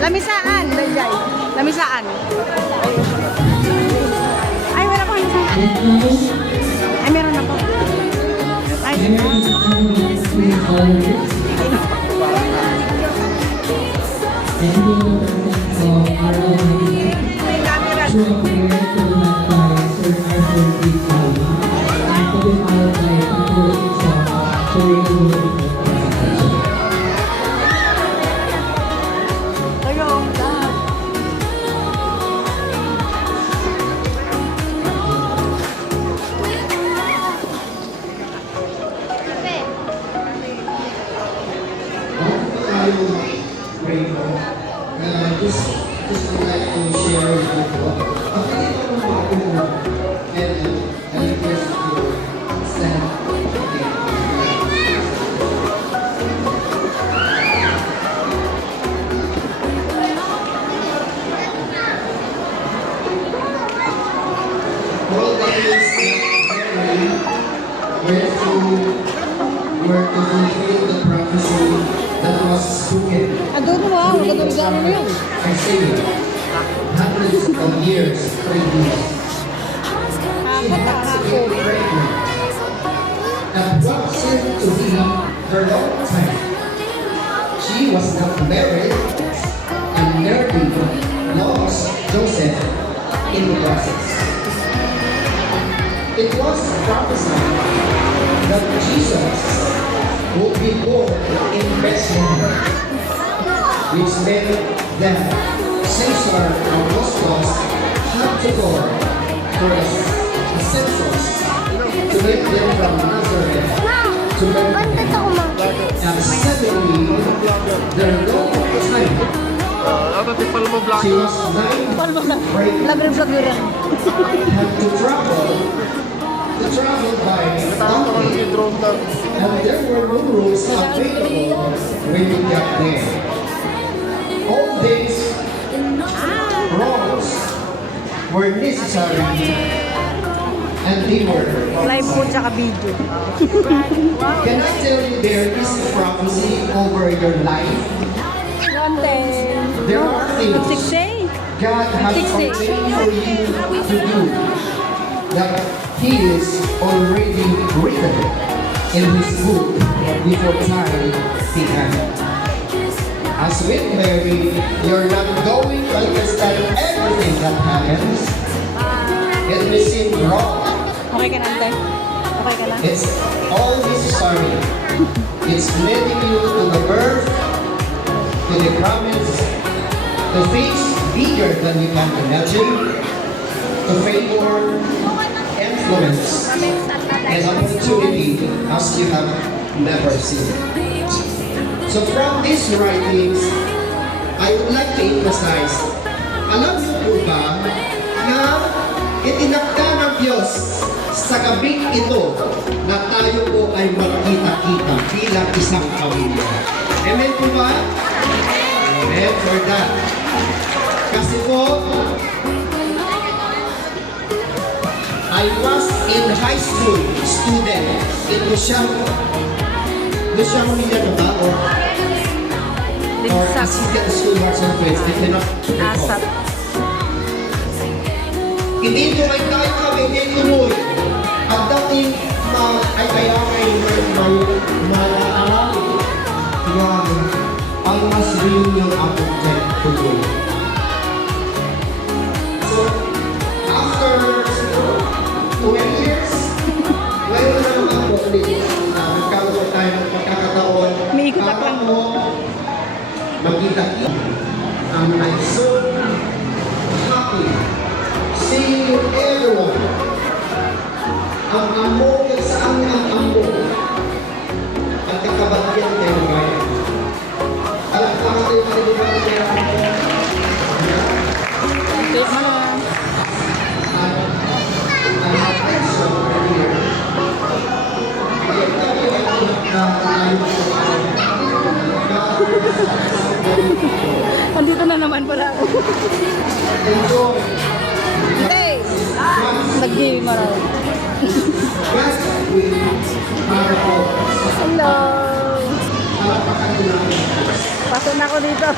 Lamisaan, Dajay. Lamisaan. Ay, wala pa lamisaan. Ay, meron na po. Ay, just would like to share with you a feeling of and request to stand again. All that is were to fulfill the prophecy that was spoken. I say hundreds of years previous. She had to be pregnant. And what seemed to be her long time. She was not married and nearly lost Joseph in the process. It was prophesied that Jesus would be born in Bethlehem, which meant that Caesar Augustus had to go for a census to make them from Nazareth to Bethlehem. And suddenly, their long time, she was 9 pregnant, had to travel by donkey, and there were no rules available when we got there. All these roles were necessary and they were live po tsaka video. Can I tell you there is a prophecy over your life? One day. There are things God has ordained for you to do that He is already written in His book before time began. As with Mary, you're not going to understand everything that happens. It may seem wrong. Okay ka na, ante? Okay ka na? It's all necessary. It's leading you to the birth, to the promise, to things bigger than you can imagine, to favor, influence, and opportunity as you have never seen. So from these writings, I would like to emphasize, alam niyo po ba na itinakda ng Diyos sa gabing ito na tayo po ay magkita-kita bilang isang pamilya. Amen po ba? Amen for that. Kasi po, I was in high school student in Luciano Milla na ba? Or Asigat School Arts and Trades? I cannot recall. Asap. Hindi tuloy tayo kami, hindi tuloy. At dating ay kaya may malaalala. Yan, ang mas reunion ako tuloy. So, after 20 years, ngayon na naman ako ulit. Nagkaroon tayo ng pagkakataon. May ikot ako lang. Magkita-kita. I'm so happy seeing you everyone. Ang amo sa ang amo. At kakabagyan kayo bayan. Alam ka tayo kalibutan kayo. Okay, ma'am. Ang attention earlier. Andito na naman pala ako. Enjoy. Hey! Nag-game maraw. Rest with powerful. Hello! Pasok na ako dito.